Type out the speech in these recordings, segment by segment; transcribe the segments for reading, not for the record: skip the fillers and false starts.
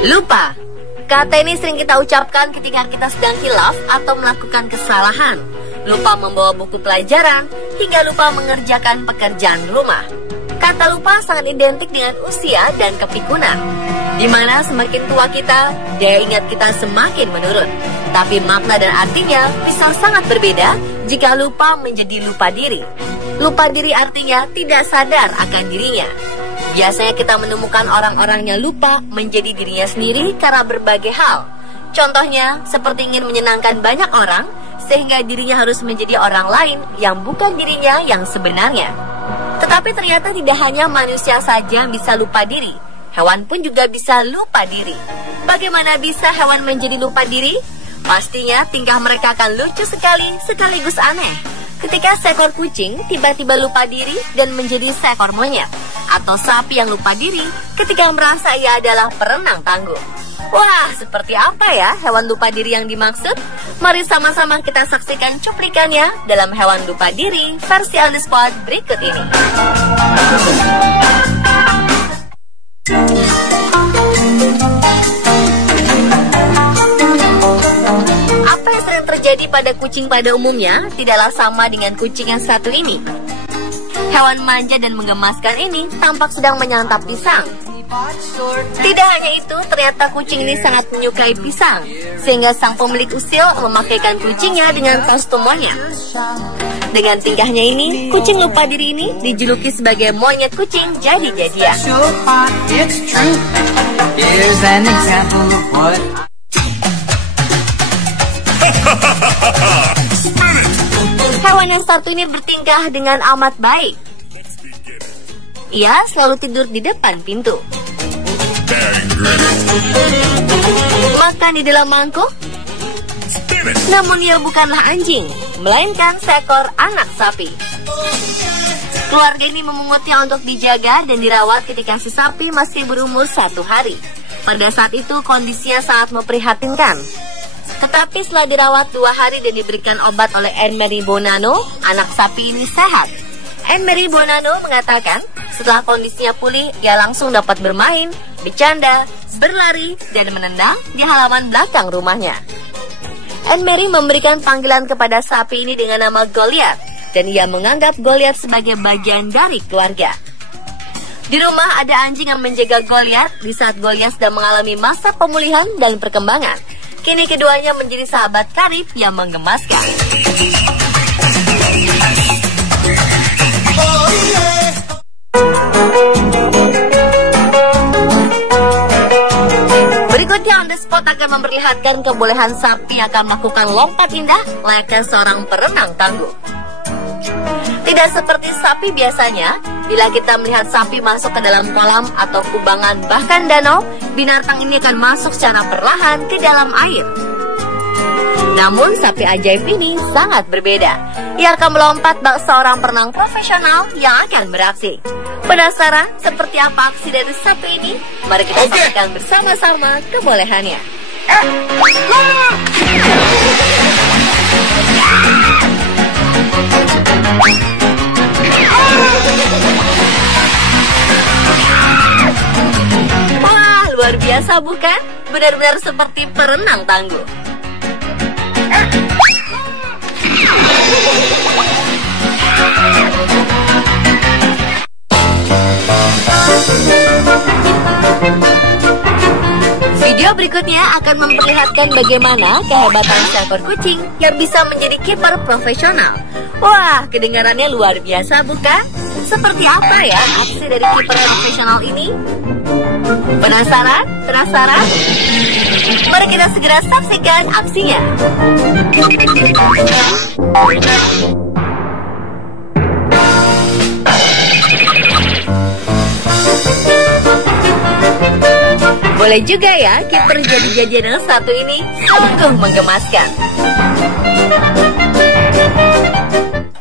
Lupa. Kata ini sering kita ucapkan ketika kita sedang hilaf atau melakukan kesalahan. Lupa membawa buku pelajaran, hingga lupa mengerjakan pekerjaan rumah. Kata lupa sangat identik dengan usia dan kepikunan, di mana semakin tua kita, daya ingat kita semakin menurun. Tapi makna dan artinya bisa sangat berbeda jika lupa menjadi lupa diri. Lupa diri artinya tidak sadar akan dirinya. Biasanya kita menemukan orang-orang yang lupa menjadi dirinya sendiri karena berbagai hal. Contohnya, seperti ingin menyenangkan banyak orang, sehingga dirinya harus menjadi orang lain yang bukan dirinya yang sebenarnya. Tetapi ternyata tidak hanya manusia saja yang bisa lupa diri. Hewan pun juga bisa lupa diri. Bagaimana bisa hewan menjadi lupa diri? Pastinya tingkah mereka akan lucu sekali, sekaligus aneh. Ketika seekor kucing tiba-tiba lupa diri dan menjadi seekor monyet, atau sapi yang lupa diri ketika merasa ia adalah perenang tangguh. Wah, seperti apa ya hewan lupa diri yang dimaksud? Mari sama-sama kita saksikan cuplikannya dalam Hewan Lupa Diri versi on the spot berikut ini. Apa yang sering terjadi pada kucing pada umumnya tidaklah sama dengan kucing yang satu ini. Hewan manja dan menggemaskan ini tampak sedang menyantap pisang. Tidak hanya itu, ternyata kucing ini sangat menyukai pisang, sehingga sang pemilik usil memakaikan kucingnya dengan kostum monyet. Dengan tingkahnya ini, kucing lupa diri ini dijuluki sebagai monyet kucing jadi-jadian. Hewan yang satu ini bertingkah dengan amat baik. Ia selalu tidur di depan pintu, makan di dalam mangkuk. Namun ia bukanlah anjing, melainkan seekor anak sapi. Keluarga ini memungutnya untuk dijaga dan dirawat ketika si sapi masih berumur 1 hari. Pada saat itu kondisinya sangat memprihatinkan. Tetapi setelah dirawat 2 hari dan diberikan obat oleh Anne-Marie Bonanno, anak sapi ini sehat. Anne-Marie Bonanno mengatakan, setelah kondisinya pulih, ia langsung dapat bermain, bercanda, berlari, dan menendang di halaman belakang rumahnya. Anne-Marie memberikan panggilan kepada sapi ini dengan nama Goliath, dan ia menganggap Goliath sebagai bagian dari keluarga. Di rumah ada anjing yang menjaga Goliath di saat Goliath sedang mengalami masa pemulihan dan perkembangan. Kini keduanya menjadi sahabat karib yang menggemaskan. Berikutnya on the spot akan memperlihatkan kebolehan sapi yang akan melakukan lompat indah layaknya seorang perenang tangguh. Tidak seperti sapi biasanya, bila kita melihat sapi masuk ke dalam kolam atau kubangan bahkan danau, binatang ini akan masuk secara perlahan ke dalam air. Namun sapi ajaib ini sangat berbeda. Ia akan melompat bak seorang perenang profesional yang akan beraksi. Penasaran seperti apa aksi dari sapi ini? Mari kita saksikan bersama-sama kebolehannya. Wah, luar biasa bukan? Benar-benar seperti perenang tangguh. Video berikutnya akan memperlihatkan bagaimana kehebatan seekor kucing yang bisa menjadi kiper profesional. Wah, kedengarannya luar biasa bukan? Seperti apa ya aksi dari kiper profesional ini? Penasaran? Penasaran? Mari kita segera saksikan aksinya. Boleh juga ya, kiper jadi-jadian yang satu ini sungguh menggemaskan.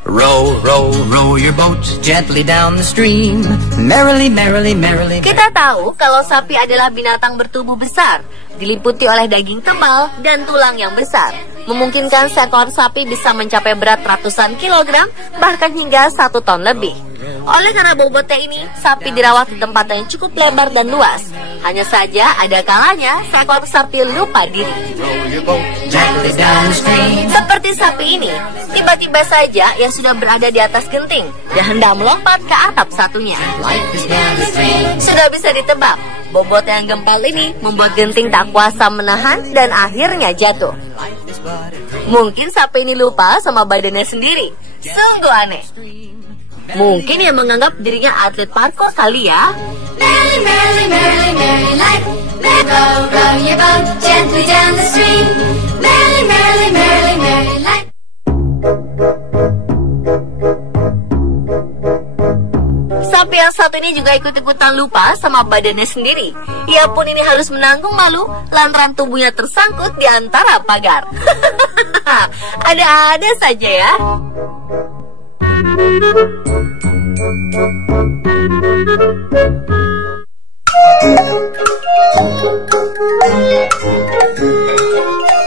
Row, row, row your boat gently down the stream. Merrily, merrily, merrily. Kita tahu kalau sapi adalah binatang bertubuh besar, diliputi oleh daging tebal dan tulang yang besar. memungkinkan seekor sapi bisa mencapai berat ratusan kilogram, bahkan hingga 1 ton lebih. Oleh karena bobotnya ini, sapi dirawat di tempat yang cukup lebar dan luas. Hanya saja ada kalanya seekor sapi lupa diri. Seperti sapi ini, tiba-tiba saja ia sudah berada di atas genting dan hendak melompat ke atap satunya. Sudah bisa ditebak, bobot yang gempal ini membuat genting tak kuasa menahan dan akhirnya jatuh. Mungkin sapi ini lupa sama badannya sendiri. Sungguh aneh. Mungkin ia menganggap dirinya atlet parkour kali ya. Merrily, merrily, merrily, merrily life. Row, row your boat gently down the stream. Merrily, merrily, merrily, merrily life. Sapi yang satu ini juga ikut-ikutan lupa sama badannya sendiri. Ia pun ini harus menanggung malu lantaran tubuhnya tersangkut di antara pagar. Ada-ada saja ya.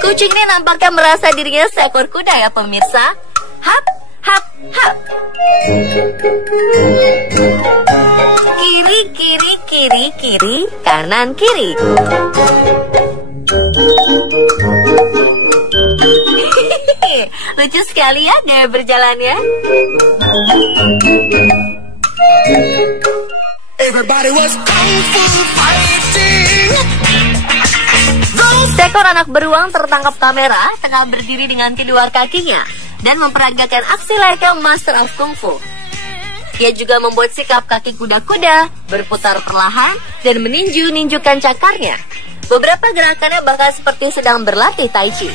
Kucing ini nampaknya merasa dirinya seekor kuda ya pemirsa. Hap, hap, hap. Kiri, kiri, kiri, kiri, kanan, kiri. Lucu sekali ya gaya berjalannya. Everybody was kung fu fighting. Seekor anak beruang tertangkap kamera tengah berdiri dengan kedua kakinya dan memperagakan aksi layaknya Master of Kung Fu. Ia juga membuat sikap kaki kuda-kuda, berputar perlahan, dan meninju-ninjukan cakarnya. Beberapa gerakannya bahkan seperti sedang berlatih Tai Chi.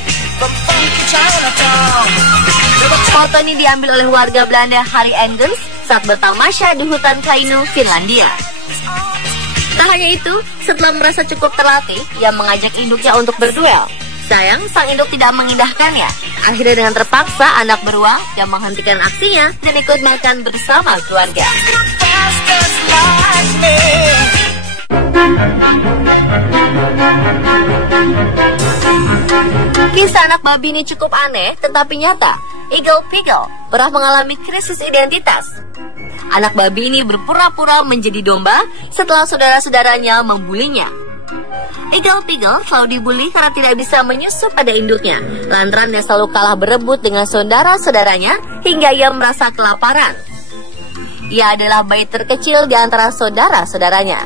Foto ini diambil oleh warga Belanda Harry Engels saat bertamasya di hutan Kainu, Finlandia. Tak hanya itu, setelah merasa cukup terlatih, ia mengajak induknya untuk berduel. Sayang, sang induk tidak mengindahkannya. Akhirnya dengan terpaksa, anak beruang yang menghentikan aksinya dan ikut makan bersama keluarga. Kisah anak babi ini cukup aneh, tetapi nyata. Eagle Piggle pernah mengalami krisis identitas. Anak babi ini berpura-pura menjadi domba setelah saudara-saudaranya membulinya. Eagle Piggle selalu dibully karena tidak bisa menyusup pada induknya. Lantaran dia selalu kalah berebut dengan saudara-saudaranya hingga ia merasa kelaparan. Ia adalah bayi terkecil di antara saudara-saudaranya.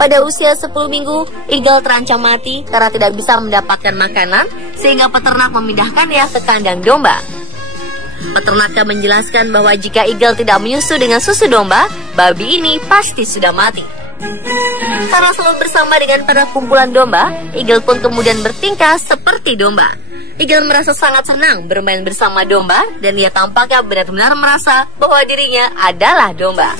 Pada usia 10 minggu, Eagle terancam mati karena tidak bisa mendapatkan makanan, sehingga peternak memindahkannya ke kandang domba. Peternaknya menjelaskan bahwa jika Eagle tidak menyusu dengan susu domba, babi ini pasti sudah mati. Karena selalu bersama dengan pada kumpulan domba, Eagle pun kemudian bertingkah seperti domba. Eagle merasa sangat senang bermain bersama domba, dan ia tampaknya benar-benar merasa bahwa dirinya adalah domba.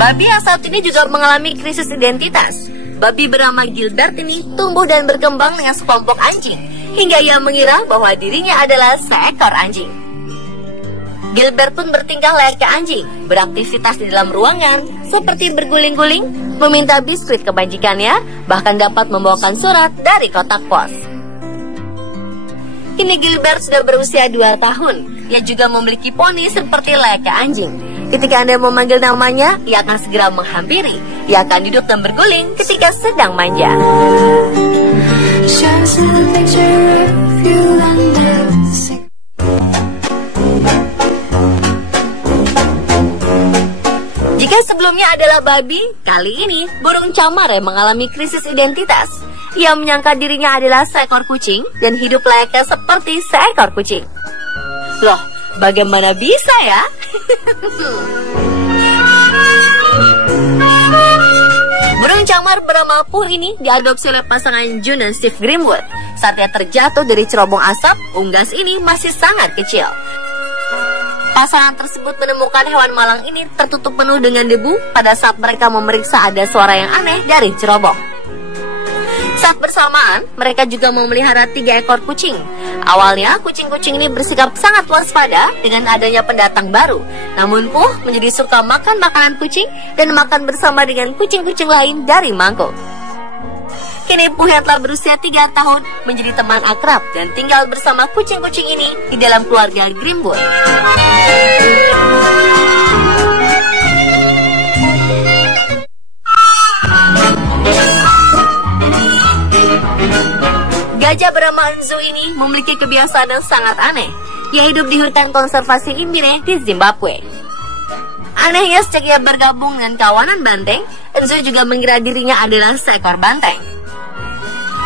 Babi yang saat ini juga mengalami krisis identitas. Babi bernama Gilbert ini tumbuh dan berkembang dengan sekelompok anjing, hingga ia mengira bahwa dirinya adalah seekor anjing. Gilbert pun bertingkah layaknya anjing, beraktivitas di dalam ruangan, seperti berguling-guling, meminta biskuit ke majikannya, bahkan dapat membawakan surat dari kotak pos. Kini Gilbert sudah berusia 2 tahun. Ia juga memiliki poni seperti layaknya anjing. Ketika Anda memanggil namanya, ia akan segera menghampiri. Ia akan duduk dan berguling ketika sedang manja. Jika sebelumnya adalah babi, kali ini burung camar yang mengalami krisis identitas. Ia menyangka dirinya adalah seekor kucing dan hidup layaknya seperti seekor kucing. Loh, bagaimana bisa ya? Burung camar bernama Pooh ini diadopsi oleh pasangan June dan Steve Greenwood. Saat ia terjatuh dari cerobong asap, unggas ini masih sangat kecil. Pasangan tersebut menemukan hewan malang ini tertutup penuh dengan debu pada saat mereka memeriksa ada suara yang aneh dari cerobong. Saat bersamaan, mereka juga memelihara 3 ekor kucing. Awalnya, kucing-kucing ini bersikap sangat waspada dengan adanya pendatang baru. Namun Puh menjadi suka makan makanan kucing dan makan bersama dengan kucing-kucing lain dari mangkuk. Kini Puh yang telah berusia 3 tahun menjadi teman akrab dan tinggal bersama kucing-kucing ini di dalam keluarga Grimwood. Gajah bernama Enzo ini memiliki kebiasaan yang sangat aneh. Ia hidup di hutan konservasi Imbire di Zimbabwe. Anehnya, sejak ia bergabung dengan kawanan banteng, Enzo juga mengira dirinya adalah seekor banteng.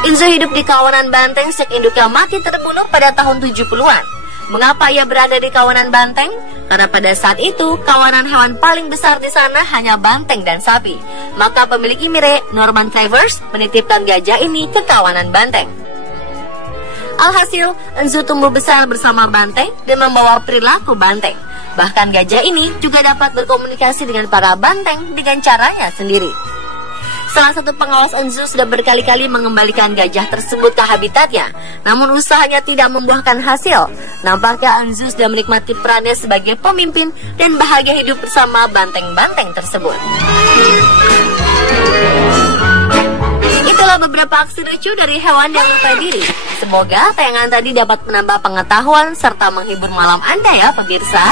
Enzo hidup di kawanan banteng sejak induknya mati terbunuh pada tahun 70-an. Mengapa ia berada di kawanan banteng? Karena pada saat itu, kawanan hewan paling besar di sana hanya banteng dan sapi. Maka pemilik Imbire, Norman Travers, menitipkan gajah ini ke kawanan banteng. Alhasil, Enzo tumbuh besar bersama banteng dan membawa perilaku banteng. Bahkan gajah ini juga dapat berkomunikasi dengan para banteng dengan caranya sendiri. Salah satu pengawas Enzo sudah berkali-kali mengembalikan gajah tersebut ke habitatnya, namun usahanya tidak membuahkan hasil. Nampaknya Enzo sudah menikmati perannya sebagai pemimpin dan bahagia hidup bersama banteng-banteng tersebut. Itulah beberapa aksi lucu dari hewan yang lupa diri. Semoga tayangan tadi dapat menambah pengetahuan serta menghibur malam Anda ya pemirsa.